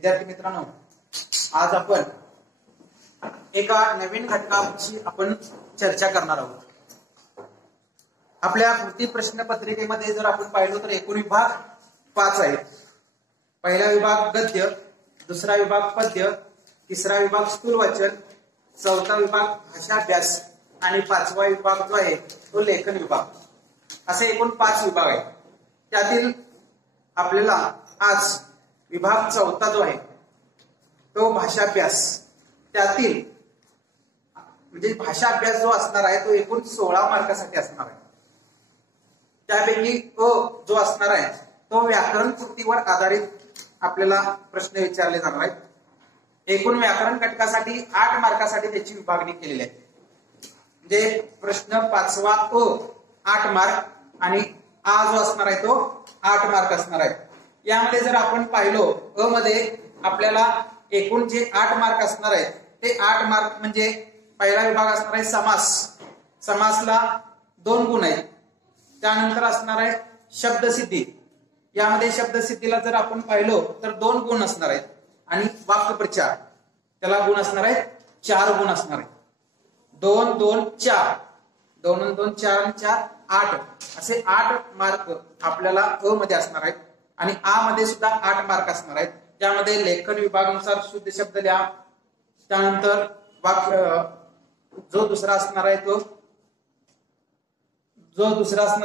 विद्यार्थी मित्रांनो, आज आपण एका नवीन घटकाची आपण चर्चा करणार आहोत। आपल्या कृती प्रश्न पत्रिकेमध्ये जर आपण पाहिलो तर एकूण विभाग 5 आहेत। पहिला विभाग गद्य, दुसरा विभाग पद्य, तिसरा विभाग स्थूल वाचन, चौथा विभाग भाषाभ्यास आणि पाचवा विभाग जो आहे तो लेखन विभाग, असे एकूण 5 विभाग आहेत। त्यातील आपल्याला आज विभाग चौथा जो आहे तो भाषाभ्यास, त्यातील म्हणजे भाषाभ्यास जो असणार आहे तो एकूण 16 मार्कासाठी असणार आहे। त्यापैकी जो असणार आहे तो व्याकरण कृतीवर आधारित आपल्याला प्रश्न विचारले जाणार आहेत। एकूण व्याकरण घटकासाठी 8 मार्कासाठी त्याची विभागणी केलेली आहे। म्हणजे प्रश्न 5वा 8 मार्क आणि आ जो असणार आहे तो 8 मार्क असणार आहे। यामध्ये जर आपण पाहिलो मध्ये आपल्याला एकूण जे 8 मार्क असणार आहेत ते 8 मार्क म्हणजे पहिला विभाग असणार आहे समास, समासला 2 गुण आहेत। त्यानंतर असणार आहे शब्दसिद्धी, यामध्ये शब्दसिद्धीला जर आपण पाहिलो तर 2 गुण असणार आहेत आणि वाक्यप्रचार त्याला गुण असणार आहेत 4 गुण असणार आहेत। 2 2 4 2 2 4 आणि 4 8 असे 8 मार्क आपल्याला मध्ये असणार आहेत आणि आ मध्ये सुद्धा 8 मार्क असणार आहेत। त्यामध्ये लेखन विभागानुसार शुद्ध शब्द लिहा, त्यानंतर वाक्य जो दुसरा असणार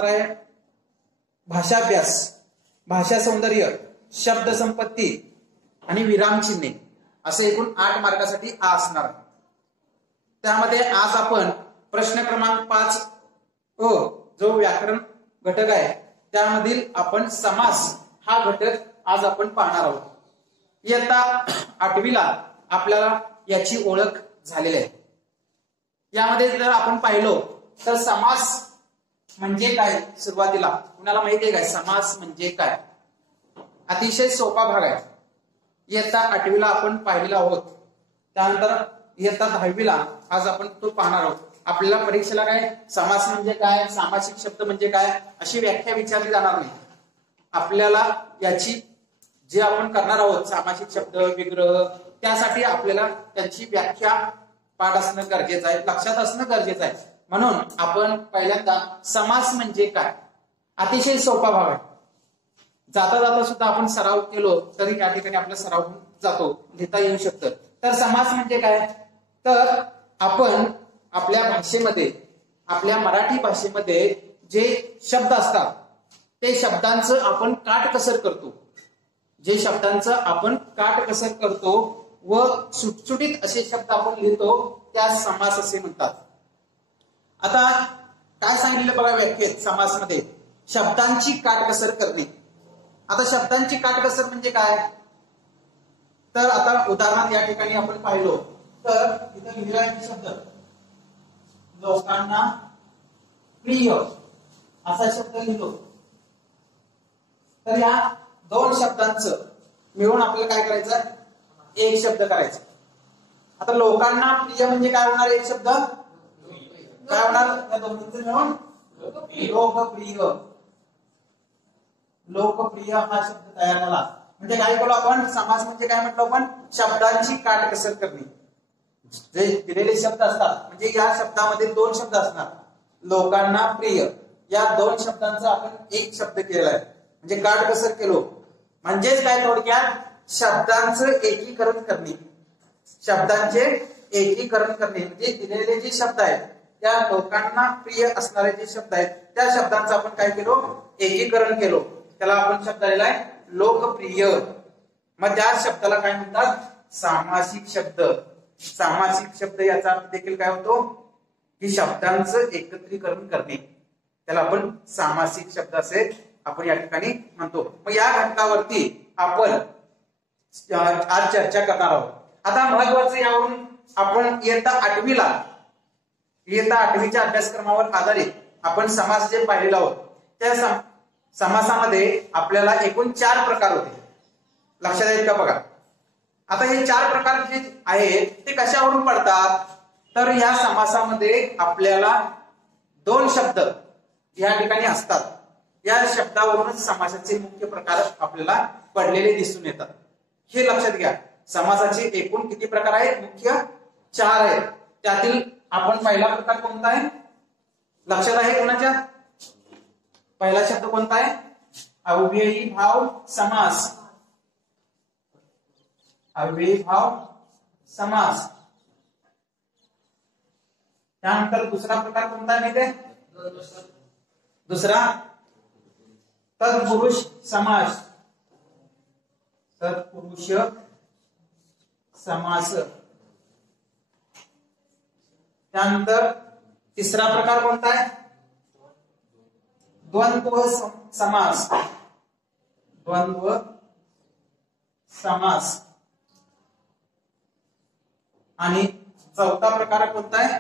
आहे भाषाभ्यास, भाषा सौंदर्य, शब्द संपत्ती आणि विराम चिन्हे, असे एकूण 8 मार्कासाठी आ असणार आहे। त्यामध्ये आज आपण प्रश्न क्रमांक 5 जो व्याकरण घटक आहे त्यामधील आपण समास हा घटक आज आपण पाहणार आहोत। इयत्ता 8वीला आपल्याला याची ओळख झालेली आहे। यामध्ये जर आपण पाहिलो तर समास म्हणजे काय, सुरुवातीला कुणाला माहिती आहे काय समास म्हणजे काय? अतिशय सोपा भाग आहे। इयत्ता 8वीला आपण पाहिलेला आहोत, त्यानंतर इयत्ता 10वीला आज आपण तो पाहणार आहोत। आपल्याला परीक्षेला काय समास म्हणजे काय, सामासिक शब्द म्हणजे काय अशी व्याख्या विचारली जाणार नाही। आपल्याला याची जे आपण करणार आहोत सामासिक शब्द विग्रह, त्यासाठी आपल्याला त्यांची व्याख्या पाठ असणं गरजेचं आहे, लक्षात असणं गरजेचं आहे। म्हणून आपण पहिल्यांदा समास म्हणजे काय, अतिशय सोपा भाग आहे। जाता जाता सुद्धा आपण सराव केलो तरी या ठिकाणी आपला सराव जातो, लिहिता येऊ शकतं। तर समास म्हणजे काय, तर आपण आपल्या भाषेमध्ये, आपल्या मराठी भाषेमध्ये जे शब्द असतात ते शब्दांचं आपण काटकसर करतो, जे शब्दांचं आपण काटकसर करतो व सुटसुटीत असे शब्द आपण लिहितो त्या समास असे म्हणतात। आता काय सांगितलं बघा व्याख्येत समासमध्ये, शब्दांची काटकसर करणे। आता शब्दांची काटकसर म्हणजे काय, तर आता उदाहरणार्थ या ठिकाणी आपण पाहिलो तर इथं लिहिला आहे शब्द लोकांना प्रिय असा शब्द लिहिलो, तर या 2 शब्दांचं मिळून आपल्याला काय करायचं, एक शब्द करायचा। आता लोकांना प्रिय म्हणजे काय होणार, एक शब्द काय होणार, या दोन्हींचं मिळून लोकप्रिय, लोकप्रिय हा शब्द तयार झाला। म्हणजे काय केलं आपण, समास म्हणजे काय म्हटलं आपण, शब्दांची काटकसर करणे। जे दिलेले शब्द असतात म्हणजे या शब्दामध्ये 2 शब्द असणार, लोकांना प्रिय या 2 शब्दांचा आपण एक शब्द केलेला आहे, म्हणजे काटकसर केलो। म्हणजेच काय, थोडक्यात शब्दांचं एकीकरण करणे, शब्दांचे एकीकरण करणे म्हणजे दिलेले जे शब्द आहेत त्या लोकांना प्रिय असणारे जे शब्द आहेत त्या शब्दांचं आपण काय केलो, एकीकरण केलो, त्याला आपण शब्द लिहिलाय लोकप्रिय। मग त्या शब्दाला काय म्हणतात, सामासिक शब्द। सामासिक शब्द याचा अर्थ देखील काय होतो की शब्दांचं एकत्रीकरण करणे, त्याला आपण सामासिक शब्द असे आपण या ठिकाणी म्हणतो। मग या घटकावरती आपण आज चर्चा करणार आहोत। आता महत्वाचं यावरून आपण इयत्ता 8वीच्या अभ्यासक्रमावर आधारित आपण समास जे पाहिलेला आहोत त्या समासामध्ये आपल्याला एकूण 4 प्रकार होते, लक्षात आहेत का बघा। आता हे 4 प्रकार जे आहेत ते कशावरून पडतात, तर या समासामध्ये आपल्याला 2 शब्द या ठिकाणी असतात, या शब्दावरूनच समासाचे मुख्य प्रकार आपल्याला पडलेले दिसून येतात। हे लक्षात घ्या. समासाचे एकूण किती प्रकार आहेत? मुख्य 4 आहेत. त्यातील आपण पहिला प्रकार कोणता आहे? लक्षात आहे कोणाच्या? पहिला शब्द कोणता आहे? अव्ययीभाव समास. अव्ययीभाव समास. त्यानंतर दुसरा प्रकार कोणता आहे माहिती आहे? दुसरा तत्पुरुष समास. तत्पुरुष समास. त्यानंतर तिसरा प्रकार कोणता आहे? द्वंद्व समास. द्वंद्व समास. आणि चौथा प्रकार कोणता आहे?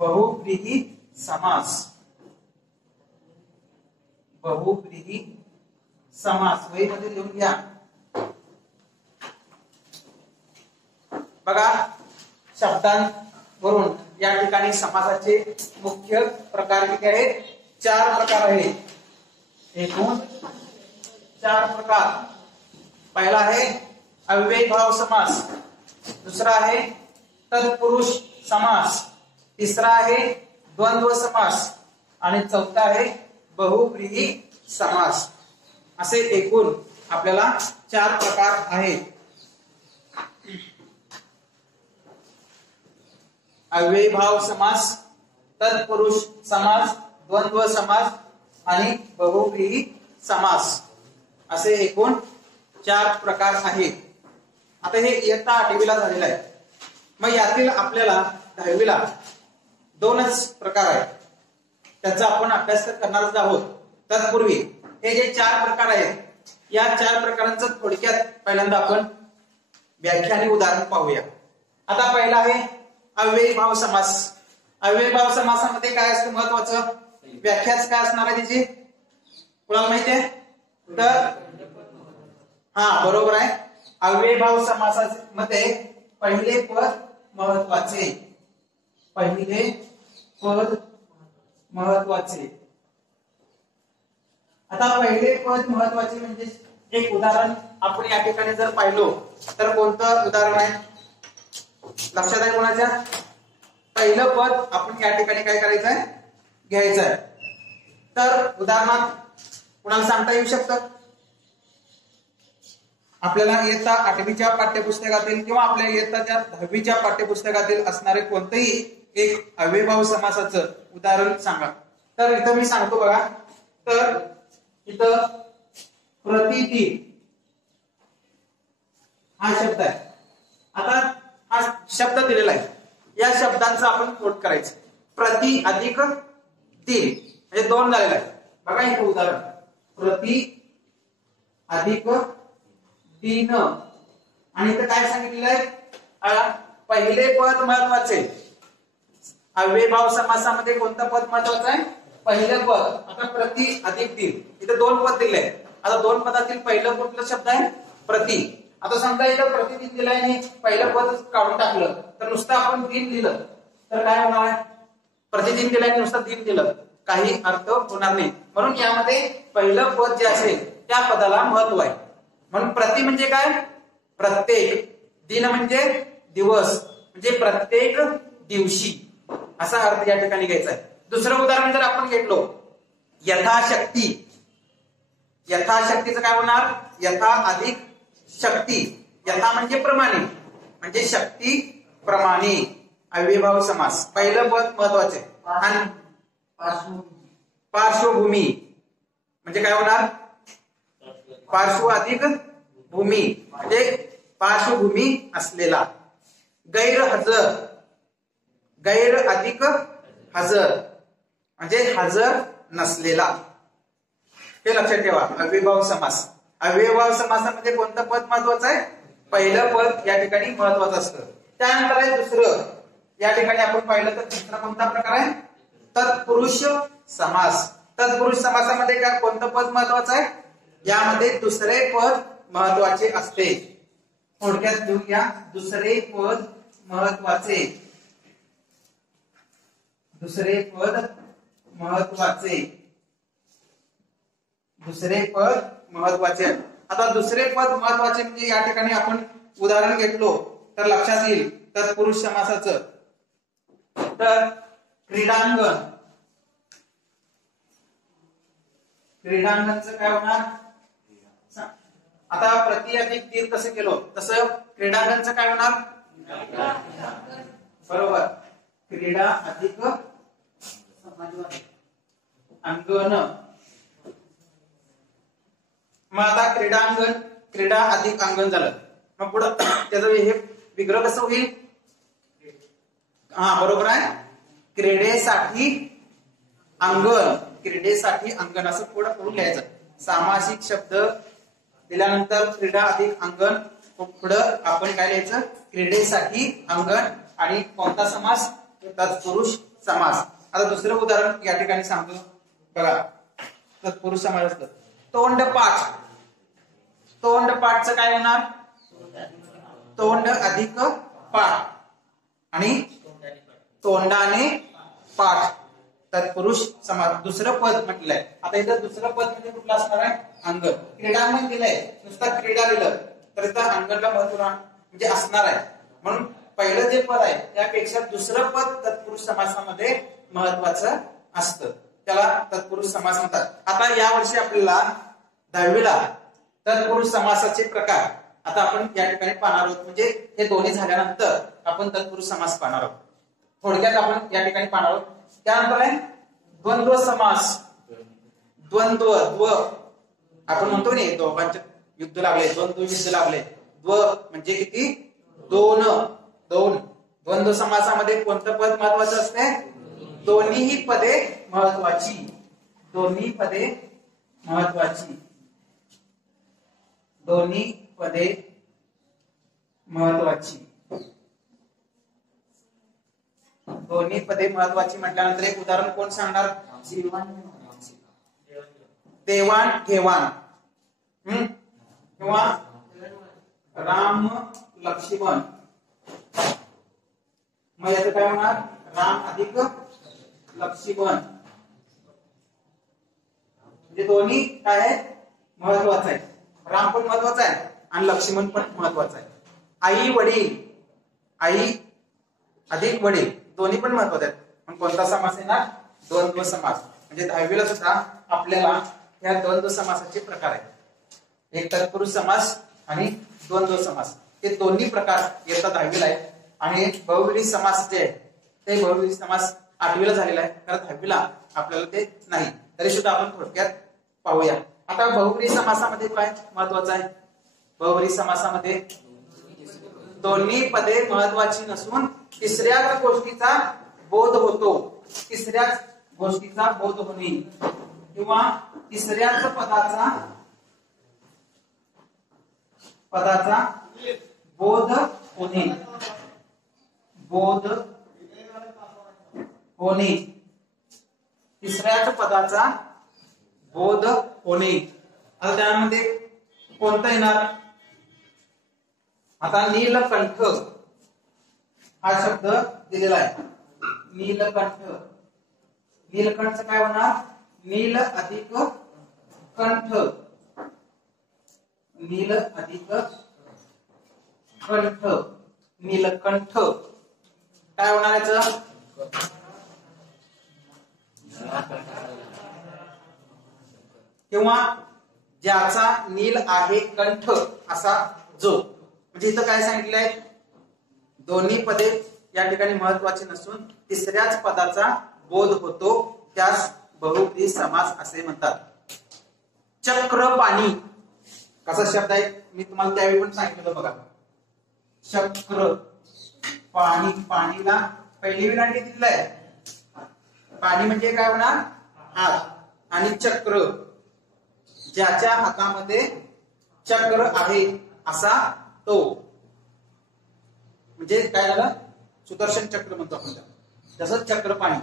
बहुव्रीही समास. बहुव्रीही समास. वहीमध्ये लिहून घ्या. बघा, शब्दांवरून या ठिकाणी समासाचे मुख्य प्रकार किती आहेत? 4 प्रकार आहेत. एकूण 4 प्रकार. पहिला आहे अव्ययीभाव समास, दुसरा आहे तत्पुरुष समास, तिसरा आहे द्वंद्व समास आणि चौथा आहे बहुव्रीही समास. असे एकूण आपल्याला 4 प्रकार आहेत. अव्ययीभाव समास, तत्पुरुष समास, द्वंद्व समास आणि बहुव्रीही समास असे एकूण 4 प्रकार आहेत. आता हे इयत्ता 8वीला झालेलं आहे. मग यातील आपल्याला 10वीला 2च प्रकार आहेत. त्याचा आपण अभ्यास करणारच आहोत. तत्पूर्वी हे जे 4 प्रकार आहेत, या 4 प्रकारांचं थोडक्यात पहिल्यांदा आपण व्याख्या आणि उदाहरण पाहूया. आता पहिला आहे अव्ययीभाव समास. अव्ययीभाव समासामध्ये काय असतं महत्वाचं? व्याख्याच काय असणार आहे त्याची? कोणाला माहिती आहे? तर बरोबर आहे. अव्ययीभाव समासामध्ये पहिले पद महत्वाचे. पहिले पद महत्वाचे. आता पहिले पद महत्वाचे म्हणजे एक उदाहरण आपण या ठिकाणी जर पाहिलो तर कोणतं उदाहरण आहे? लक्षात आहे कोणाच्या? पहिलं पद आपण या ठिकाणी काय करायचं आहे? घ्यायचं आहे. तर उदाहरणात कुणाला सांगता येऊ शकतं? आपल्याला इयत्ता 8वीच्या पाठ्यपुस्तकातील किंवा आपल्या इयत्ताच्या 10वीच्या पाठ्यपुस्तकातील असणारे कोणतेही एक अव्ययीभाव समासाचं उदाहरण सांगा. तर इथं मी सांगतो बघा. तर इथं प्रतिदिन हा शब्द आहे. आता हा शब्द दिलेला आहे. या शब्दांचं आपण नोट करायचं. प्रति अधिक दिन म्हणजे 2 झालेला आहे. बघा इथं उदाहरण प्रति अधिक दिन आणि इथं काय सांगितलेलं आहे? पहिले पद महत्वाचे. अव्ययीभाव समासामध्ये कोणतं पद महत्वाचं आहे? पहिलं पद. आता प्रति अधिक दिन इथं 2 पद दिले आहेत. आता 2 पदातील पहिलं कुठलं शब्द आहे? प्रति. आता समजा इथं प्रतिदिन दिलंय आणि पहिलं पद काढून टाकलं तर नुसतं आपण दिन लिहिलं तर काय होणार आहे? प्रतिदिन दिलंय नुसतं दिन दिलं काही अर्थ होणार नाही. म्हणून यामध्ये पहिलं पद जे असेल त्या पदाला महत्व आहे. म्हणून प्रति म्हणजे काय? प्रत्येक. दिन म्हणजे दिवस म्हणजे प्रत्येक दिवशी असा अर्थ या ठिकाणी घ्यायचा आहे. दुसरं उदाहरण जर आपण घेतलो यथाशक्ती. यथाशक्तीचं काय होणार? यथा अधिक शक्ती. यथा म्हणजे प्रमाणे म्हणजे शक्ती प्रमाणे. अव्ययीभाव समास. पहिलं पद महत्वाचे. आणि पार्श्वभूमी म्हणजे काय होणार? पार्श्व अधिक भूमी म्हणजे पार्श्वभूमी असलेला. गैरहजर. गैर अधिक हजर म्हणजे हजर नसलेला. हे लक्षात ठेवा. अव्ययीभाव समास. अव्ययीभाव समासामध्ये कोणतं पद महत्वाचं आहे? पहिलं पद या ठिकाणी महत्वाचं असतं. त्यानंतर आहे दुसरं. या ठिकाणी आपण पाहिलं तर दुसरा कोणता प्रकार आहे? तत्पुरुष समास. तत्पुरुष समासामध्ये काय कोणतं पद महत्वाचं आहे? यामध्ये दुसरे पद महत्वाचे असते. थोडक्यात घेऊया. दुसरे पद महत्वाचे. दुसरे पद महत्वाचे. दुसरे पद महत्वाचे. आता दुसरे पद महत्वाचे म्हणजे या ठिकाणी आपण उदाहरण घेतलो तर लक्षात येईल तत्पुरुष समासाचं. तर क्रीडांगण, क्रीडांगणचं काय होणार? आता प्रति अधिक दीर्घ कसं केलो तसं क्रीडांगणचं काय होणार? बरोबर, क्रीडा अधिक अंगण. मग आता क्रीडांगण, क्रीडा अधिक अंगण झालं. मग पुढं त्याचं हे विग्रह कसं होईल? हा बरोबर आहे, क्रीडेसाठी अंगण, क्रीडेसाठी अंगण असं पुढं करून लिहायचं. सामासिक शब्द दिल्यानंतर क्रीडा अधिक अंगण, पुढं आपण काय लिहायचं? क्रीडेसाठी अंगण. आणि कोणता समास? तत्पुरुष समास. आता दुसरं उदाहरण या ठिकाणी सांगतो बघा. तत्पुरुष समास असतं तोंडपाठ. तोंडपाठचं काय होणार? तोंड अधिक पाठ आणि तोंडाने पाठ, तत्पुरुष समास. दुसरं पद म्हटलंय. आता इथं दुसरं पद म्हणजे कुठलं असणार आहे? अंगण. क्रीडांगण दिलंय, नुसता क्रीडा दिलं तर इथं अंगणला महत्व म्हणजे असणार आहे. म्हणून पहिलं जे पद आहे त्यापेक्षा दुसरं पद तत्पुरुष समासामध्ये महत्वाचं असतं, त्याला तत्पुरुष समास म्हणतात. आता या वर्षी आपल्याला 10वीला तत्पुरुष समासाचे प्रकार आता आपण या ठिकाणी पाहणार आहोत. म्हणजे हे दोन्ही झाल्यानंतर आपण तत्पुरुष समास पाहणार आहोत. थोडक्यात आपण या ठिकाणी पाहणार आहोत. त्यानंतर आहे द्वंद्व समास. द्वंद्व, द्व आपण म्हणतो ना दोघांचे युद्ध लागले, द्वंद्व युद्ध लागले. द्व म्हणजे किती? दोन. दोन. द्वंद्व समासामध्ये कोणतं पद महत्वाचं असते? दोन्हीही पदे महत्वाची. दोन्ही पदे महत्वाची. दोन्ही पदे महत्वाची. दोन्ही पदे महत्वाची म्हटल्यानंतर एक उदाहरण कोण सांगणार? देवाण घेवाण किंवा राम लक्ष्मण. मग याचं काय होणार? राम अधिक लक्ष्मण. म्हणजे दोन्ही काय आहे? महत्वाचं आहे. राम पण महत्वाचा आहे आणि लक्ष्मण पण महत्वाचा आहे. आई वडील, आई अधिक वडील दोन्ही पण महत्वाचे आहेत. पण कोणता समास येणार? द्वंद्व समास. म्हणजे 10वीला सुद्धा आपल्याला या द्वंद्व समासाचे प्रकार आहेत. एक तत्पुरुष समास आणि द्वंद्व समास, हे दोन्ही प्रकार येतात 10वीला आहेत. आणि बहुव्रीही समास जे आहे ते बहुव्रीही समास 8वीला झालेला आहे, कारण 10वीला आपल्याला ते नाही. तरी सुद्धा आपण थोडक्यात पाहूया. आता बहुव्रीही समासामध्ये काय महत्वाचं आहे? बहुव्रीही समासामध्ये दोन्ही पदे महत्वाची नसून तिसऱ्याच गोष्टीचा बोध होतो. तिसऱ्याच गोष्टीचा बोध होणे किंवा तिसऱ्याच पदाचा बोध होणे. बोध होणे, तिसऱ्याच पदाचा बोध होणे. आता त्यामध्ये कोणतं येणार? आता नीलकंठ हा शब्द दिलेला आहे. नीलकंठ. नीलकंठचं काय होणार? नील अधिक कंठ. नील अधिक कंठ. नीलकंठ काय होणार याचं? किंवा ज्याचा नील आहे कंठ असा जो. म्हणजे इथं काय सांगितलंय? दोन्ही पदे या ठिकाणी महत्वाची नसून तिसऱ्याच पदाचा बोध होतो, त्यास बहुव्रीही समास असे म्हणतात. चक्रपाणी कसा शब्द आहे? मी तुम्हाला त्यावेळी पण सांगितलं बघा. चक्र पाणी. पाणीला पहिली विनाडी दिलंय. पाणी म्हणजे काय होणार? हात. आणि चक्र ज्याच्या हातामध्ये चक्र आहे असा तो. म्हणजे काय झालं? सुदर्शन चक्र म्हणतो आपण त्याला. जसं चक्रपाणी.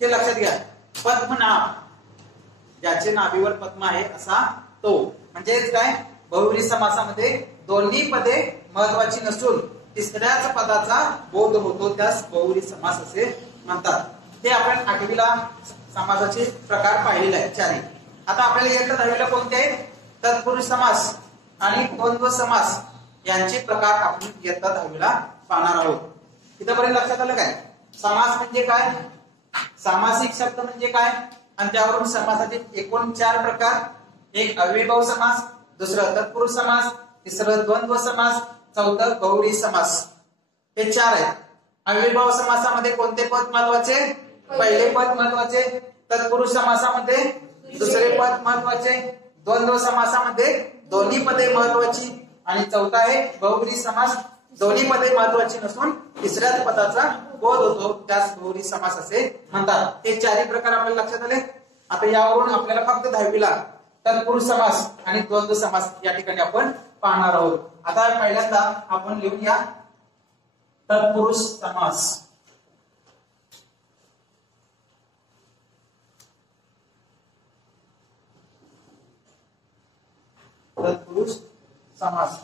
हे लक्षात घ्या. पद्मनाभ ज्याचे नाभीवर पद्म आहे असा तो. म्हणजे काय? बहुव्रीही समासामध्ये दोन्ही पदे महत्वाची नसून तिसऱ्याच पदाचा बोध होतो, त्यास बहुव्रीही समास असे म्हणतात. हे आपण 8वीला समासाचे प्रकार पाहिलेले आहेत चारही. आता आपल्याला इयत्ता 10वीला कोणते आहेत? तत्पुरुष समास आणि द्वंद्व समास यांचे प्रकार आपण इयत्ता 10वीला पाहणार आहोत. इथपर्यंत लक्षात आलं काय? समास म्हणजे काय, सामासिक शब्द म्हणजे काय, आणि त्यावरून समासाचे एकूण 4 प्रकार. एक अव्ययभाव समास, दुसरं तत्पुरुष समास, तिसरं द्वंद्व समास, चौथं बहुव्रीही समास. हे 4 आहेत. अव्ययभाव समासामध्ये कोणते पद महत्वाचे? पहिले पद महत्वाचे. तत्पुरुष समासामध्ये दुसरे पद महत्वाचे. द्वंद्व समासामध्ये दोन्ही पदे महत्वाची. आणि चौथा आहे बहुव्रीही समास, दोन्ही पदे महत्वाची नसून तिसऱ्याच पदाचा बोध होतो, त्यास बहुव्रीही समास असे म्हणतात. हे 4 प्रकार आपल्याला लक्षात आले. आता यावरून आपल्याला फक्त 10वीला तत्पुरुष समास आणि द्वंद्व समास या ठिकाणी आपण पाहणार आहोत. आता पहिल्यांदा आपण लिहूया तत्पुरुष समास. तत्पुरुष समास.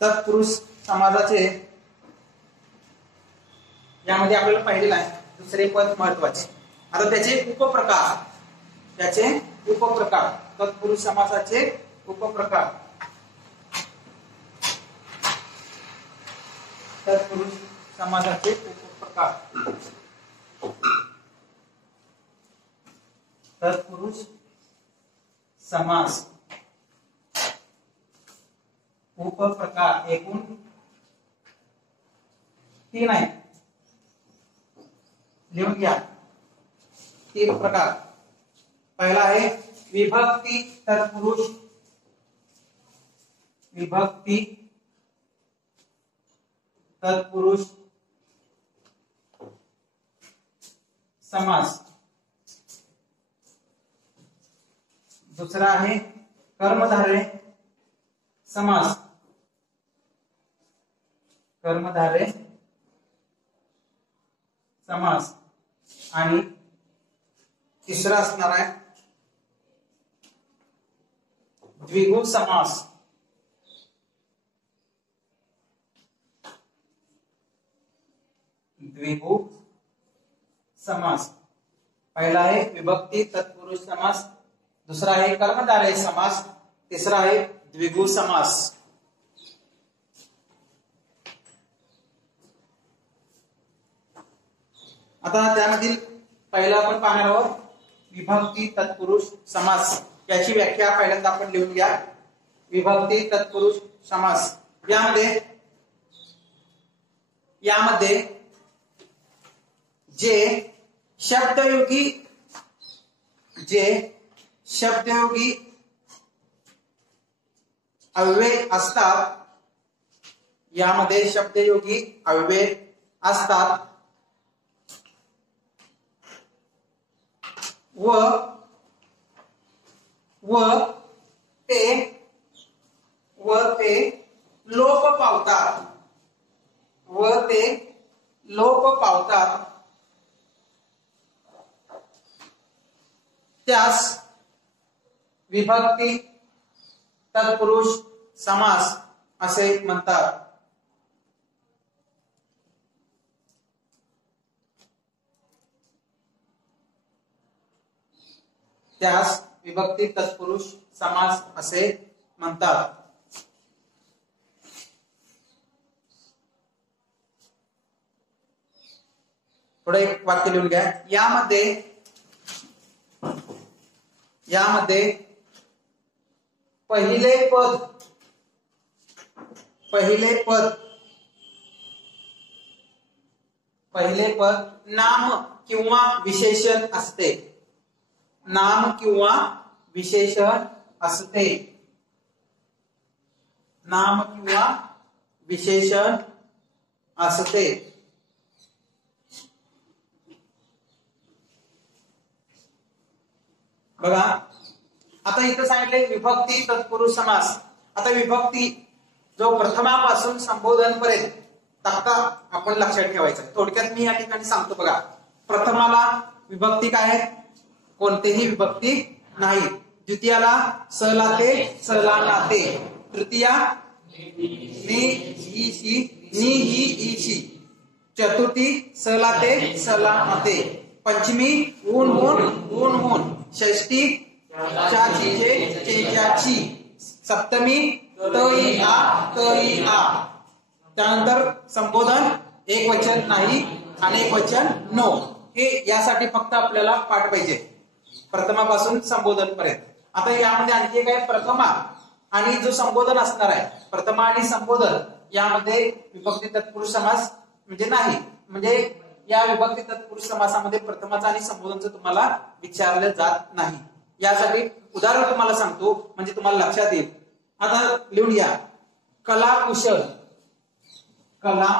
तत्पुरुष समासाचे यामध्ये आपल्याला पाहिलेलं आहे दुसरे पद महत्वाचे. आता त्याचे उपप्रकार, तत्पुरुष समासाचे उपप्रकार. तत्पुरुष समासाचे उपप्रकार. तत्पुरुष समास उपप्रकार एकूण 3 आहेत. लिहून घ्या 3 प्रकार. पहिला आहे विभक्ती तत्पुरुष. विभक्ती तत्पुरुष समास. दुसरा आहे कर्मधारय समास. कर्मधारय समास. आणि तिसरा असणार आहे द्विगु समास. द्विगु समास. पहिला आहे विभक्ती तत्पुरुष समास, दुसरा आहे कर्मधारय समास, तिसरा आहे द्विगु समास. आता त्यामधील पहिला आपण पाहणार आहोत विभक्ती तत्पुरुष समास. याची व्याख्या पहिल्यांदा आपण लिहून घ्या. विभक्ती तत्पुरुष समास. यामध्ये जे शब्दयोगी अव्यय असतात, यामध्ये शब्दयोगी अव्यय असतात व ते लोप पावतात, त्यास विभक्ती तत्पुरुष समास असे म्हणतात. त्यास विभक्ती तत्पुरुष समास असे म्हणतात. पुढे एक वाक्य लिहून घ्या. यामध्ये पहिले पद नाम किंवा विशेषण असते. नाम किंवा विशेषण असते. नाम किंवा विशेषण असते. बघा आता इथं सांगितले विभक्ती तत्पुरुष समास. आता विभक्ती जो प्रथमापासून संबोधन पर्यंत तक्ता आपण लक्षात ठेवायचा. थोडक्यात मी या ठिकाणी सांगतो. बघा प्रथमाला विभक्ती काय आहे? कोणतेही विभक्ती नाही. द्वितीयाला स लाते स ला नाते. तृतीया नि ही शी नि ही ई शी. चतुर्थी स लाते स ला नाते. पंचमी ऊन ऊन ऊन ऊन, षष्टी चाची चेच्याची, सप्तमी तई आ, त्यानंतर संबोधन एक वचन नाही अनेक वचन नो. हे यासाठी फक्त आपल्याला पाठ पाहिजे प्रथमापासून संबोधन पर्यंत. आता यामध्ये आणखी एक आहे प्रथमा आणि जो संबोधन असणार आहे. प्रथमा आणि संबोधन यामध्ये विभक्ती तत्पुरुष समास म्हणजे नाही, म्हणजे या विभक्ती तत्पुरुष समासामध्ये प्रथमाचा आणि संबोधनचं तुम्हाला विचारलं जात नाही. यासाठी उदाहरण तुम्हाला सांगतो म्हणजे तुम्हाला लक्षात येईल. आता लिहून घ्या, कला कुशल, कला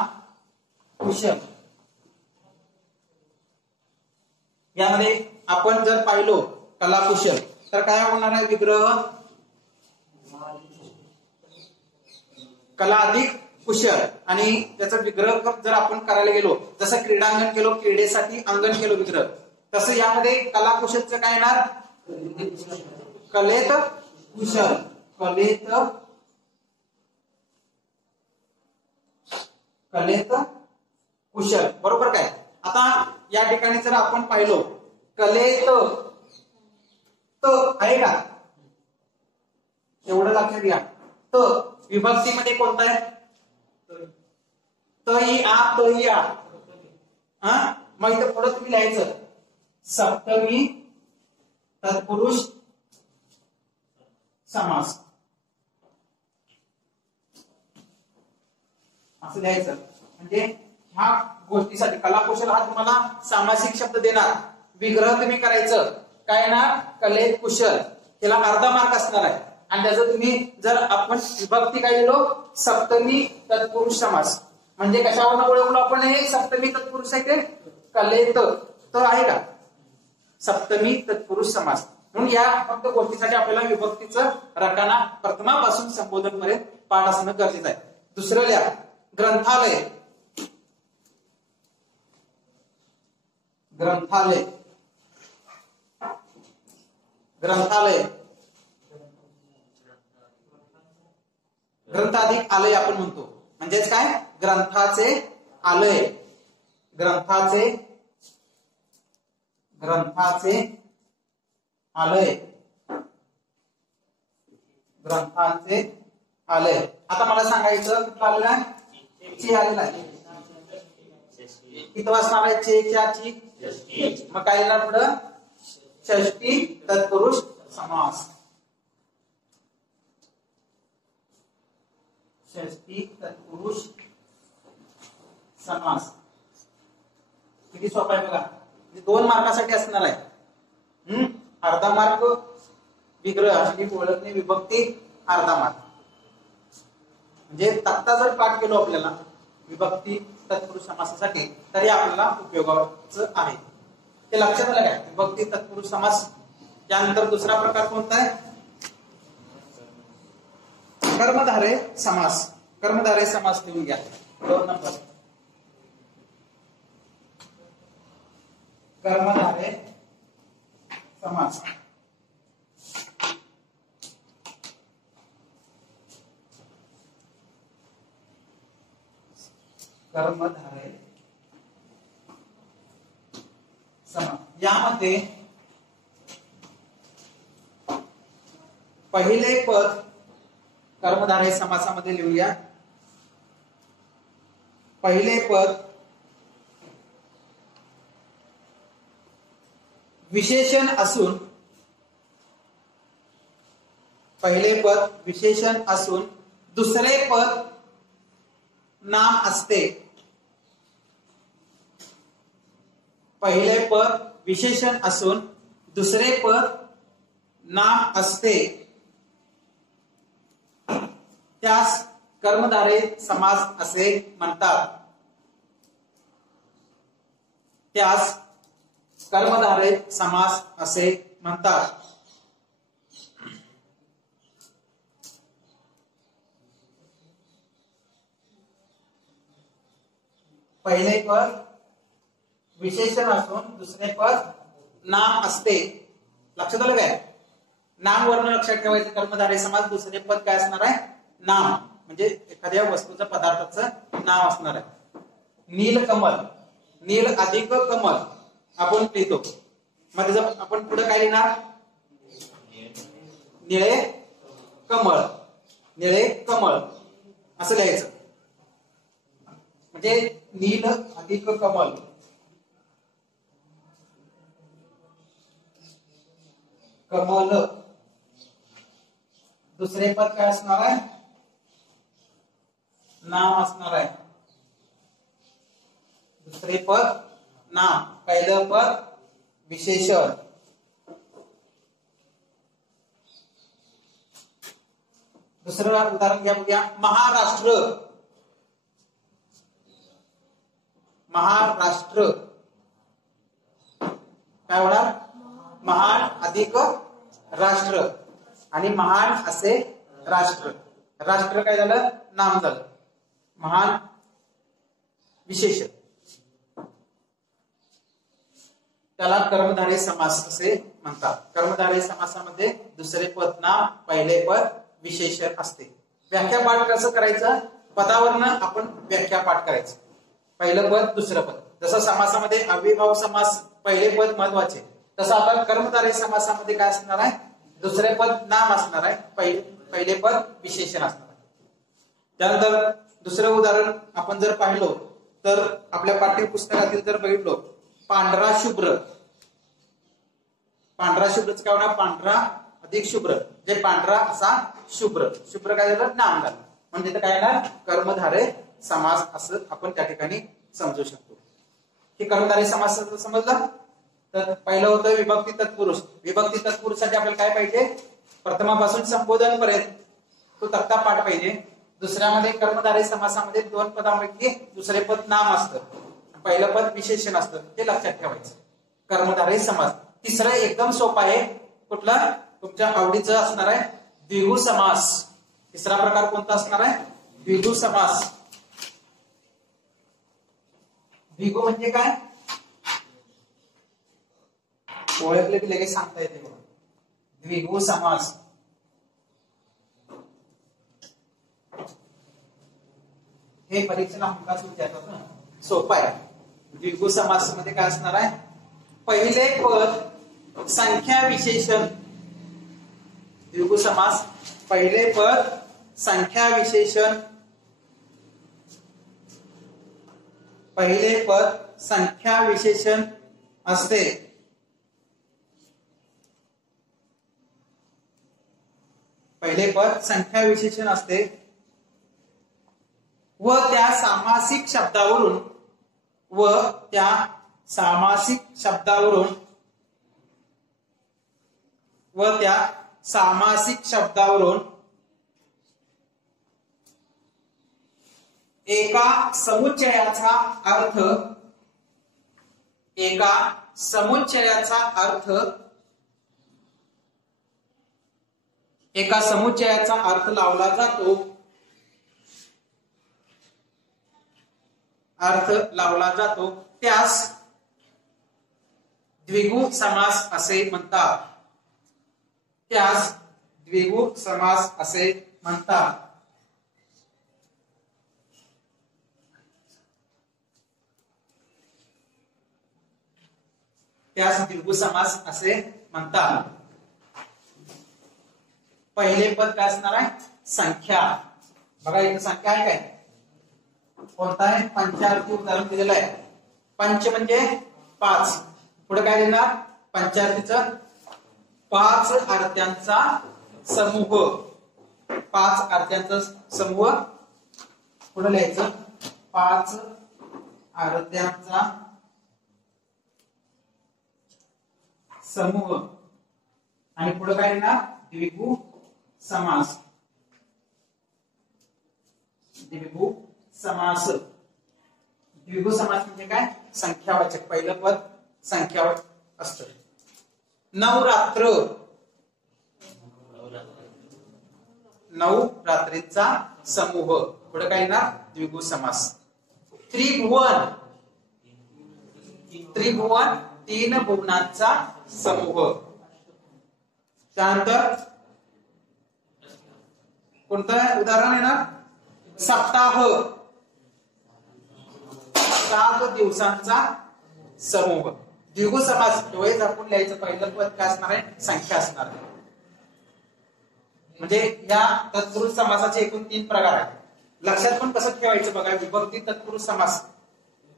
कुशल. यामध्ये आपण जर पाहिलो कला कुशल तर काय होणार आहे विग्रह, कला अधिक कुशल. आणि त्याचा विग्रह जर आपण करायला गेलो, जसं क्रीडांगण केलो, क्रीडेसाठी अंगण केलो विग्रह, तसं यामध्ये कला कुशलचं काय येणार, कलेत कुशल, कलेत कुशल. बरोबर काय. आता या ठिकाणी जर आपण पाहिलो कलेत त आहे का, एवढं लक्षात घ्या. त विभक्तीमध्ये कोणता आहे, तई आ. मग इथं पुढे तुम्ही लिहायचं सप्तमी तत्पुरुष समास असं लिहायचं. म्हणजे ह्या गोष्टीसाठी कलाकुशल हा तुम्हाला सामासिक शब्द देणार, विग्रह तुम्ही करायचं काय ना कलेत कुशल, त्याला अर्धा मार्क असणार आहे. आणि त्याचं तुम्ही जर आपण विभक्ती काय दिलो सप्तमी तत्पुरुष समास, म्हणजे कशावरून ओळखलो आपण हे सप्तमी तत्पुरुष आहे ते कलेत त आहे का, सप्तमी तत्पुरुष समास. म्हणून या फक्त गोष्टीसाठी आपल्याला विभक्तीचं रकाना प्रथमापासून संबोधन पर्यंत पाठ असणं गरजेचं आहे. दुसरं लिहा ग्रंथालय, ग्रंथालय, ग्रंथालय, ग्रंथ अधिक आलय आपण म्हणतो. म्हणजेच काय, ग्रंथाचे आलय, ग्रंथाचे आलय, ग्रंथांचे आलय. आता मला सांगायचं कुठलं आलेलं आहे, चे आलेलं आहे. किती वाजणार आहे, चे च्याची, मग काय येणार पुढं षष्टी तत्पुरुष समास, षष्टी तत्पुरुष समास. किती सोपा आहे बघा. 2 मार्कासाठी असणार आहे. अर्धा मार्क विग्रह आणि ओळखणे विभक्ती, अर्धा मार्क. म्हणजे तक्ता जर पाठ केलो आपल्याला विभक्ती तत्पुरुष समासासाठी तरी आपल्याला उपयोगाचं आहे. ते लक्षात आलं काय, विभक्ती तत्पुरुष समास. त्यानंतर दुसरा प्रकार कोणता आहे, कर्मधारय समास. कर्मधारय समास लिहून घ्या 2 नंबर. कर्मधारय समास. कर्मधारय समास. यामध्ये पहिले पद कर्मधारय समासामध्ये लिहूया. पहिले पद विशेषण असून, पहिले पद विशेषण असून दुसरे पद नाम असते. पहिले पद विशेषण असून दुसरे पद नाम असते त्यास कर्मधारय समास असे म्हणतात. त्यास कर्मधारय समास असे म्हणतात. पहिले पद विशेषण असून दुसरे पद नाम असते. लक्षात आलं काय, नाम वर्ण लक्षात ठेवायचं. कर्मधारय समास दुसरे पद काय असणार आहे, नाम, म्हणजे एखाद्या वस्तूचं पदार्थाचं नाव असणार आहे. नीलकमल, नील अधिक कमल, आपण लिहितो. मग त्याचं आपण पुढे काय लिहिणार? निळे कमळ, निळे कमळ असं लिहायचं. म्हणजे नील अधिक कमल, कमल. दुसरे पद काय असणार आहे? नाम असणार आहे. दुसरे पद नाम, पहिलं पद विशेषण. दुसरं उदाहरण घ्या, बघूया. महाराष्ट्र, महाराष्ट्र काय होणार? महान अधिक राष्ट्र, आणि महान असे राष्ट्र. राष्ट्र काय झालं? नाम झालं. महान विशेषण, त्याला कर्मधारय समास असे म्हणतात. कर्मधारय समासामध्ये दुसरे पद नाम, पहिले पद विशेषण असते. व्याख्या पाठ कसं करायचं? पदावरनं आपण व्याख्या पाठ करायचं. पहिलं पद दुसरं पद. जसं समासामध्ये अव्ययभाव समास पहिले पद महत्वाचे, तसं आता कर्मधारय समासामध्ये काय असणार आहे? दुसरे पद नाम असणार आहे, पहिले पद विशेषण असणार आहे. त्यानंतर दुसरं उदाहरण आपण जर पाहिलं तर आपल्या पाठ्यपुस्तकातील जर बघितलो, पांढरा शुभ्र. पांढरा शुभ्रच काय होणार? पांढरा अधिक शुभ्र, जे पांढरा असा शुभ्र. शुभ्र काय झालं? नाम झालं. म्हणजे काय येणार? कर्मधारय समास असं आपण त्या ठिकाणी समजू शकतो. हे कर्मधारय समास समजलं. तर पहिलं होतं विभक्ती तत्पुरुष. विभक्ती तत्पुरुषासाठी आपल्याला काय पाहिजे? प्रथमापासून संबोधन पर्यंत तो तक्ता पाठ पाहिजे. दुसऱ्यामध्ये कर्मधारय समासामध्ये दोन पदांपैकी दुसरे पद नाम असतं, पहिलं पद विशेषण असतं, ते लक्षात ठेवायचं. कर्मधारय समास. तिसरं एकदम सोपं आहे. कुठलं? तुमच्या आवडीचं असणार आहे द्विगु समास. तिसरा प्रकार कोणता असणार आहे? द्विगु समास. द्विगु म्हणजे काय? ओळखले की लगेच सांगता येते बघा. द्विगु समास. हे परीक्षेला हमखास विचारतात ना, सोपं आहे. द्विगु समास मध्ये काय असणार आहे? पहिले पद संख्या विशेषण. द्विगु समास पहिले पद संख्या विशेषण, पहिले पद संख्या विशेषण असते. पहिले पद संख्या विशेषण असते व त्या सामासिक शब्दावरून, व त्या सामासिक शब्दावरून, व त्या सामासिक शब्दावरून एका समुच्चयाचा अर्थ, एका समुच्चयाचा अर्थ, एका समुच्चयाचा अर्थ लावला जातो, अर्थ लावला जातो, त्यास द्विगु समास असे म्हणतात. त्यास द्विगु समास असे म्हणतात. त्यास द्विगु समास असे म्हणतात. पहिले पद काय असणार आहे? संख्या. बघा इथे संख्या आहे काय? कोणता आहे? पंचार्थी उदाहरण दिलेलं आहे. पंच म्हणजे पाच. पुढे काय देणार? पंचार्थीचं पाच आरत्यांचा समूह. पाच आरत्यांचा समूह पुढे लिहायचं. पाच आरत्यांचा समूह. आणि पुढे काय देणार? द्विगु समास. द्विगु समास. द्विगु समास म्हणजे काय? संख्यावाचक. पहिलं पद संख्यावाचक असतं. नवरात्र. नऊ रात्रीचा समूह. पुढे काय येणार? द्विगु समास. त्रिभुवन. त्रिभुवन तीन भुवनांचा समूह. त्यानंतर कोणतं उदाहरण येणार? सप्ताह. 7 दिवसांचा समूह. द्विगु समास डोळे झाकून लिहायचं पहिलं पद काय असणार आहे? संख्या असणार आहे. म्हणजे या तत्पुरुष समासाचे एकूण 3 प्रकार आहेत. लक्षात पण कसं ठेवायचं बघा. विभक्ती तत्पुरुष समास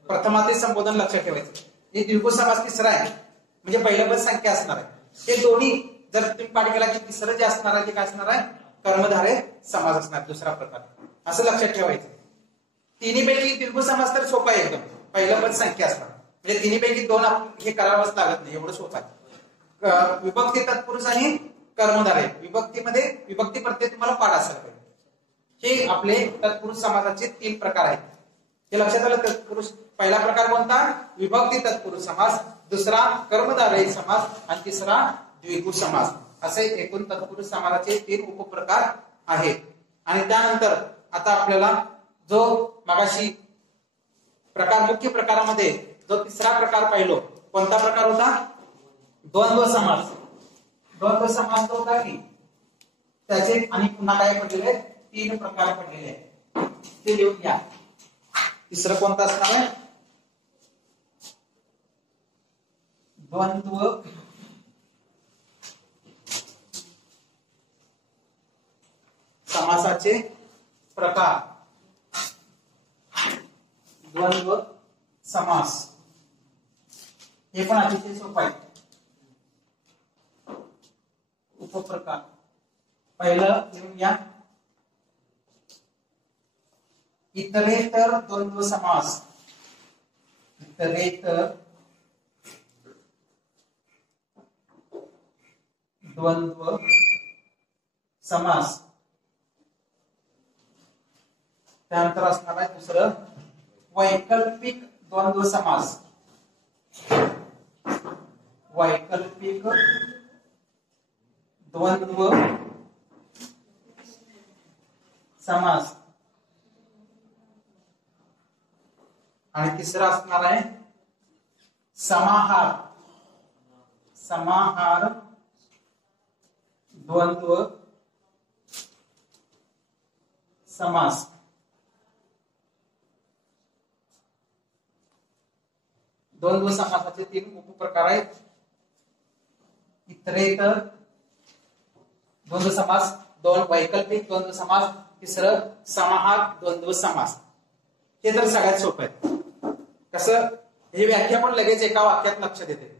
प्रथमार्थी संबोधन लक्षात ठेवायचं. हे द्विगु समास तिसरा आहे म्हणजे पहिलं पद संख्या असणार आहे. हे दोन्ही जर तुम्ही पाठ केला की तिसरं जे असणार आहे ते काय असणार आहे? कर्मधारय समास असणार दुसरा प्रकार. असं लक्षात ठेवायचं. तिन्हीपैकी द्विगु समास तर सोपा आहे एकदम. पहिलं पद संख्या असणार म्हणजे तिन्हीपैकी 2 हे करावंच लागत नाही, एवढं सोपं आहे. विभक्ती तत्पुरुष आणि कर्मधारय. विभक्तीमध्ये विभक्ती प्रत्यय तुम्हाला पाठ असायला पाहिजे. हे आपले तत्पुरुष समासाचे 3 प्रकार आहेत. हे लक्षात आलं. तत्पुरुष पहिला प्रकार कोणता? विभक्ती तत्पुरुष समास, दुसरा कर्मधारय समास आणि तिसरा द्विगु समास. असे एकूण तत्पुरुष समासाचे 3 उपप्रकार आहेत. आणि त्यानंतर आता आपल्याला जो मगाशी प्रकार मुख्य प्रकारामध्ये जो तिसरा प्रकार पाहिलो कोणता प्रकार होता? द्वंद्व समास. द्वंद्व समास तो होता की त्याचे आणि पुन्हा काय पडलेले 3 प्रकार पडलेले आहेत. ते लिहून घ्या. तिसरं कोणतं असणार आहे? द्वंद्व समासाचे प्रकार. द्वंद्व समास हे पण अतिशय सोपं आहे. उपप्रकार पहिलं लिहून घ्या. इतरेतर द्वंद्व समास. इतरेतर द्वंद्व समास. त्यानंतर असणार आहे दुसरं वैकल्पिक द्वंद्व समास. वैकल्पिक द्वंद्व समास. आणि तिसरा असणार आहे समाहार. समाहार द्वंद्व समास. द्वंद्व समासाचे 3 उपप्रकार आहेत. इतरेतर द्वंद्व समास, 2 वैकल्पिक द्वंद्व समास, तिसरं समाहार द्वंद्व समास. हे तर सगळ्यात सोपं आहे. कसं हे व्याख्या पण लगेच एका वाक्यात लक्षात येते.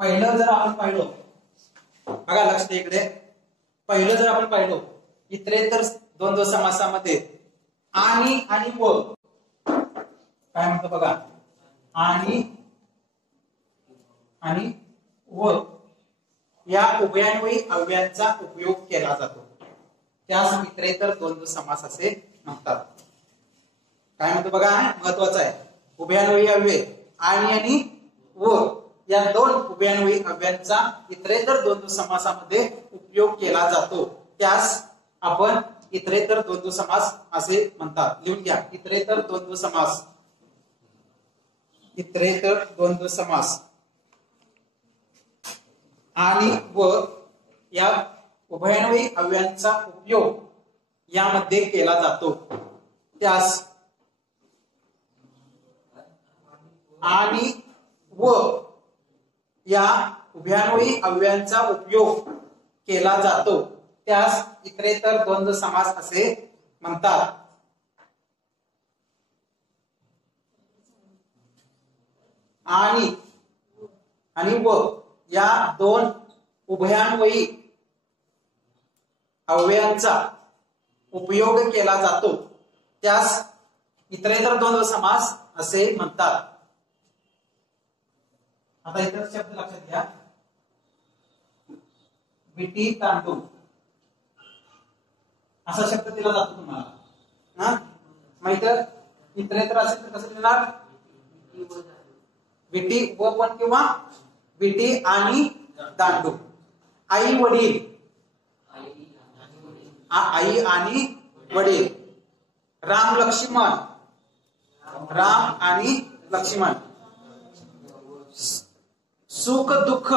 पहिलं जर आपण पाहिलं बघा लक्ष दे इकडे. पहिलं जर आपण पाहिलं इतरेतर द्वंद्व समासामध्ये आणि व काय म्हणतो बघा. आणि व या उभयान्वयी अव्ययांचा उपयोग केला जातो. त्यास इतरेतर द्वंद्व समास असे म्हणतात. काय म्हणतो बघा महत्वाचं आहे. उभयान्वयी अव्यय आणि व या 2 उभयान्वयी अव्ययांचा इतरेतर द्वंद्व समासामध्ये उपयोग केला जातो. त्यास आपण इतरेतर द्वंद्व समास असे म्हणतात. लिहून घ्या. इतरेतर द्वंद्व समास. इतरेतर द्वंद्व समास आणि व या उभयान्वयी अव्ययांचा उपयोग यामध्ये केला जातो. त्यास आणि व या उभयान्वयी अव्ययांचा उपयोग केला जातो. त्यास इतरेतर द्वंद्व समास असे म्हणतात. आणि व या 2 उभयान्वयी अव्ययांचा उपयोग केला जातो. त्यास इतरेतर द्वंद्व समास असे म्हणतात. आता इतर शब्द लक्षात घ्या. विटी तांडूळ असा शब्द दिला जातो तुम्हाला. माहित इतरेतर असेल तर कसं लिहिणार? विटी व पण किंवा विटी आणि दांडू. आई वडील. आई आणि वडील. राम लक्ष्मण. राम आणि लक्ष्मण. सुख दुःख.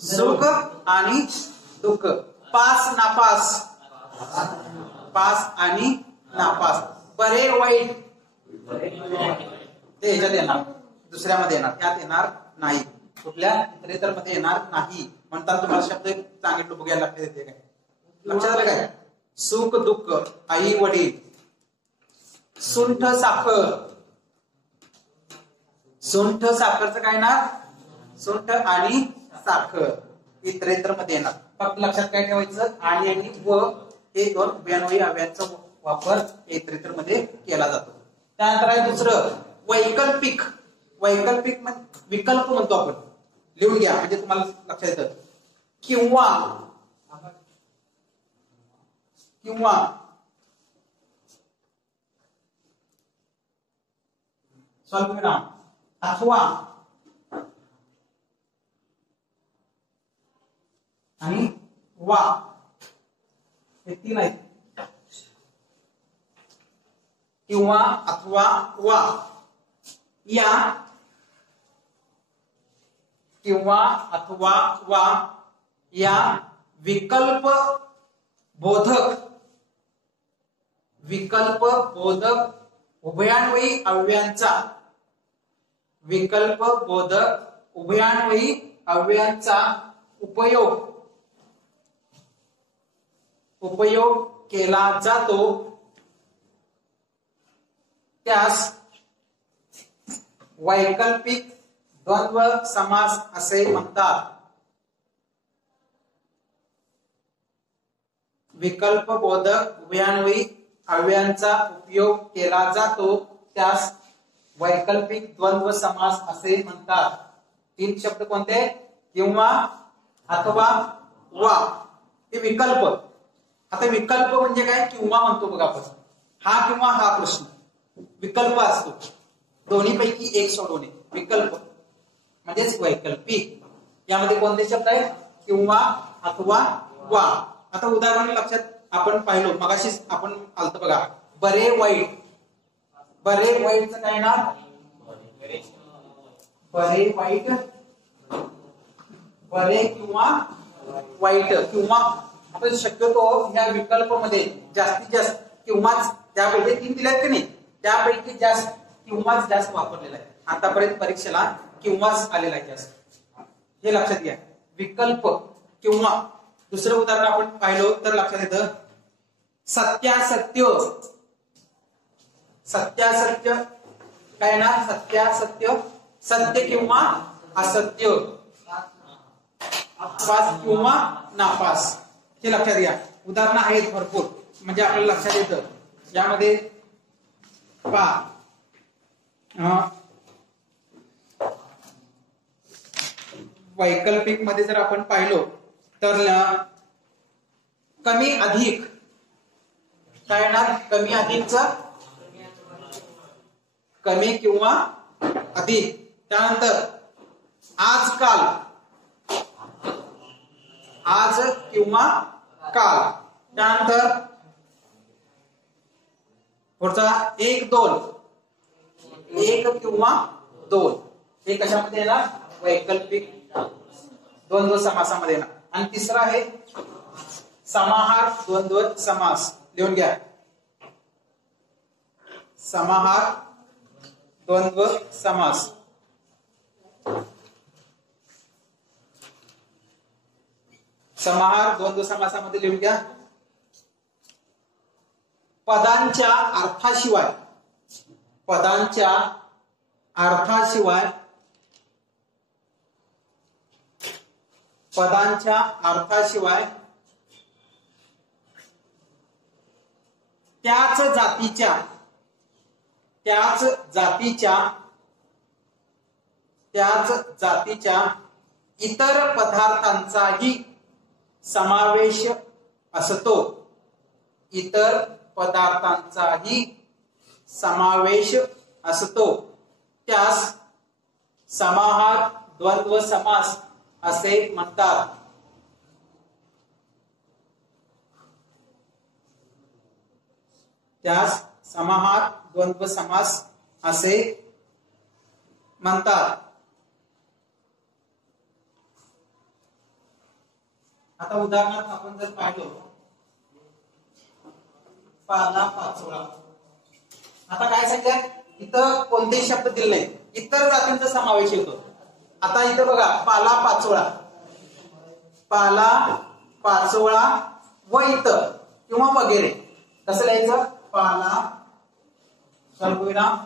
सुख आणि दुःख. पास नापास. पास आणि नापास. बरे वाईट. ते ह्याच्यात येणार, दुसऱ्यामध्ये येणार, त्यात येणार नाही. कुठल्या इतरेतर मध्ये येणार नाही. म्हणतात तुम्हाला शब्द सांगितलं, बघूया लक्षात येते काय. लक्षात आलं काय? सुख दुःख, आई वडील, सुंठ साखर. सुंठ साखरचं काय ना, सुंठ आणि साखर इतरेतर मध्ये येणार. फक्त लक्षात काय ठेवायचं, आणि व हे दोन उभयान्वयी अव्ययांचा वापर इतरेतर मध्ये केला जातो. त्यानंतर आहे दुसरं वैकल्पिक. वैकल्पिक विकल्प म्हणतो आपण, लिहून घ्या म्हणजे तुम्हाला लक्षात येतं. किंवा किंवा स्वल्पविराम अथवा आणि वा, हे तीन आहेत. किंवा अथवा वा या, किंवा अथवा वा या विकल्प बोधक, विकल्प बोधक उभयान्वयी अव्ययांचा, विकल्प बोधक उभयान्वयी अव्ययांचा उपयोग केला जातो, त्यास वैकल्पिक द्वंद्व समास असे म्हणतात. विकल्प बोधक उभयान्वयी अव्ययांचा उपयोग केला जातो, त्यास वैकल्पिक द्वंद्व समास असे म्हणतात. तीन शब्द कोणते? किंवा अथवा वा, हे विकल्प. आता विकल्प म्हणजे काय? किंवा म्हणतो बघा आपण, हा किंवा हा प्रश्न विकल्प असतो, दोन्ही पैकी एक सोडवणे. विकल्प म्हणजेच वैकल्पिक. यामध्ये कोणते शब्द आहेत? किंवा अथवा वा. आता उदाहरण लक्षात आपण पाहिलो, मगाशीच आपण आलत बघा, बरे वाईट. बरे वाईटचं काय ना, बरे वाईट, बरे किंवा वाईट. किंवा आपण शक्यतो या विकल्प मध्ये जास्तीत जास्त किंवाच, त्यापैकी तीन दिल्यात की नाही, त्यापैकी जास्त किंवाच जास्त वापरलेला आहे. आतापर्यंत परीक्षेला किंवाच आलेला आहे जास्त, हे लक्षात घ्या. विकल्प किंवा. दुसरं उदाहरण आपण पाहिलं तर लक्षात येतं, सत्यासत्य. सत्यासत्य काय ना, सत्यासत्य, सत्य किंवा असत्य, पास किंवा नापास, हे लक्षात घ्या. उदाहरणं आहेत भरपूर, म्हणजे आपल्याला लक्षात येतं. यामध्ये वैकल्पिक मध्ये जर आपण पाहिलो तर कमी अधिक काय ना, कमी अधिकचा कमी किंवा अधिक. त्यानंतर आजकाल, आज किंवा काल. त्यानंतर पुढचा एक दोन, एक किंवा दोन, हे कशामध्ये येणार? वैकल्पिक द्वंद्व समासामध्ये येणार. आणि तिसरा आहे समाहार द्वंद्व समास. लिहून घ्या, समाहार द्वंद्व समास. समाहार द्वंद्व समासामध्ये लिहून घ्या, पदांच्या अर्थाशिवाय, पदांच्या अर्थाशिवाय, पदांच्या अर्थाशिवाय त्याच जातीच्या, त्याच जातीच्या, त्याच जातीच्या इतर पदार्थांचाही समावेश असतो. इतर पदार्थांचाही समावेश असतो, त्यास समाहार द्वंद्व समास असे म्हणतात. त्यास समाहार द्वंद्व समास असे म्हणतात. आता उदाहरणार्थ आपण जर पाहिलं, पाला पाचोळा. आता काय सांगितलं? इथं कोणतेही शब्द दिले नाही, इतर जातींचा समावेश होतो. आता इथं बघा पाला पाचोळा, पाला पाचोळा व इतर किंवा वगैरे कसं लिहायचं? पाला स्वल्पविराम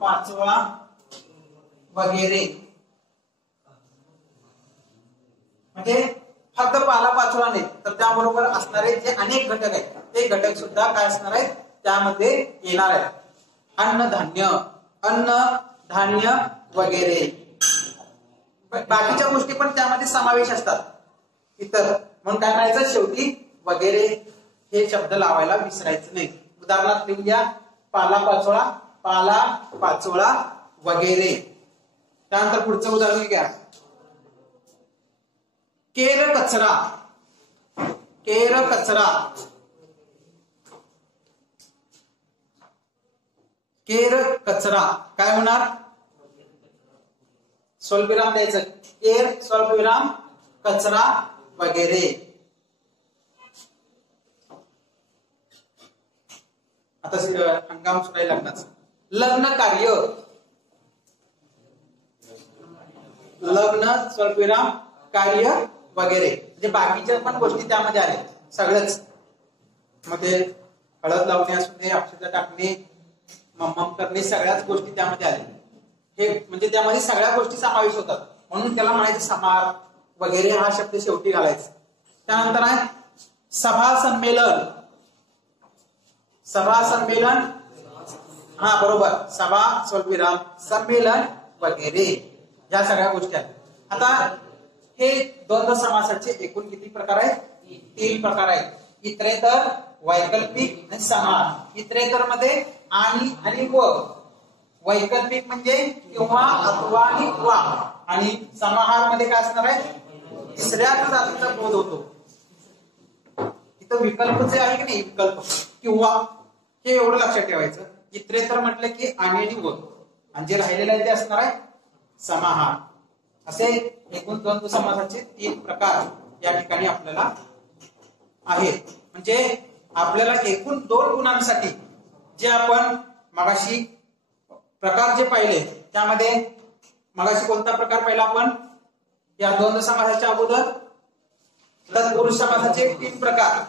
पाचोळा वगैरे. म्हणजे फक्त पाला पाचोळा नाही तर त्याबरोबर असणारे जे अनेक घटक आहेत ते घटक सुद्धा काय असणार आहेत त्यामध्ये येणार आहेत. अन्नधान्य, अन्न धान्य वगैरे बाकीच्या गोष्टी पण त्यामध्ये समावेश असतात इतर, म्हणून काय करायचं शेवटी वगैरे हे शब्द लावायला विसरायचं नाही. उदाहरणार्थ लिहून घ्या पाला पाचोळा, पाला पाचोळा वगैरे. त्यानंतर पुढचं उदाहरण घ्या केर कचरा, केर कचरा, केर कचरा काय होणार? स्वल्पविराम द्यायचं, केर स्वल्पविराम कचरा वगैरे. आता हंगाम सुनायला लग्नाचं. लग्न कार्य, लग्न स्वल्पविराम कार्य वगैरे, म्हणजे बाकीच्या पण गोष्टी त्यामध्ये आल्या सगळंच. मध्ये हळद लावणे असू दे, अक्षता टाकणे, मम्मम करणे, सगळ्याच गोष्टी त्यामध्ये आल्या. हे म्हणजे त्यामध्ये सगळ्या गोष्टी समावेश होतात, म्हणून त्याला म्हणायचं समार वगैरे हा शब्द शेवटी घालायचा. त्यानंतर आहे सभा संमेलन, सभा संमेलन, हा बरोबर, सभा स्वल्पविराम संमेलन वगैरे, या सगळ्या गोष्टी आहेत. आता हे द्वंद्व समासाचे एकूण किती प्रकार आहेत? 3 प्रकार आहेत. इतरेतर, वैकल्पिक आणि समाहार. इतरेतर मध्ये आणि व, वैकल्पिक म्हणजे किंवा अथवा आणि वा, आणि समाहार मध्ये काय असणार आहे? तिसऱ्या जातीचा बोध होतो. इथं विकल्प जे आहे की नाही, विकल्प किंवा, हे एवढं लक्षात ठेवायचं. इतरेतर म्हटलं की आणि व, आणि जे राहिलेलं आहे ते असणार आहे समाहार. असे एकूण द्वंद्व समासाचे 3 प्रकार या ठिकाणी आपल्याला आहेत. म्हणजे आपल्याला एकूण 2 गुणांसाठी जे आपण मगाशी प्रकार जे पाहिले त्यामध्ये मगाशी कोणता प्रकार पाहिला आपण या द्वंद्व समासाच्या अगोदर? तत्पुरुष समासाचे 3 प्रकार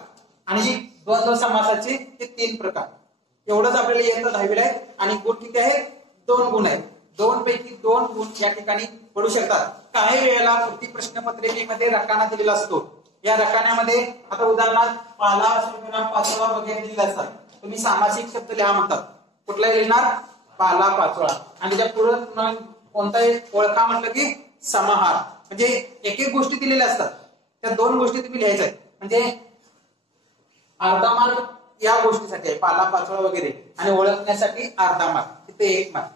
आणि द्वंद्व समासाचे ते 3 प्रकार. एवढंच आपल्याला येतं 10वीला आहे. आणि गुण किती आहेत? 2 गुण आहेत. 2 पैकी 2 गुण या ठिकाणी पडू शकतात. काही वेळेला कृती प्रश्नपत्रिकेमध्ये रकाना दिलेला असतो. या रकान्यामध्ये आता उदाहरणार्थ पाला स्वल्पविराम पाचोळा वगैरे दिलेला असतात. तुम्ही सामासिक शब्द लिहा म्हणतात, कुठलाही लिहिणार? पाला पाचोळा. आणि त्या पुढे कोणताही ओळखा म्हटलं की समाहार. म्हणजे एक एक गोष्टी दिलेल्या असतात, त्या 2 गोष्टी तुम्ही लिहायच्या आहेत. म्हणजे अर्धा मार्क या गोष्टीसाठी आहे, पाला पाचोळा वगैरे, आणि ओळखण्यासाठी अर्धा मार्क, तिथे 1 मार्क.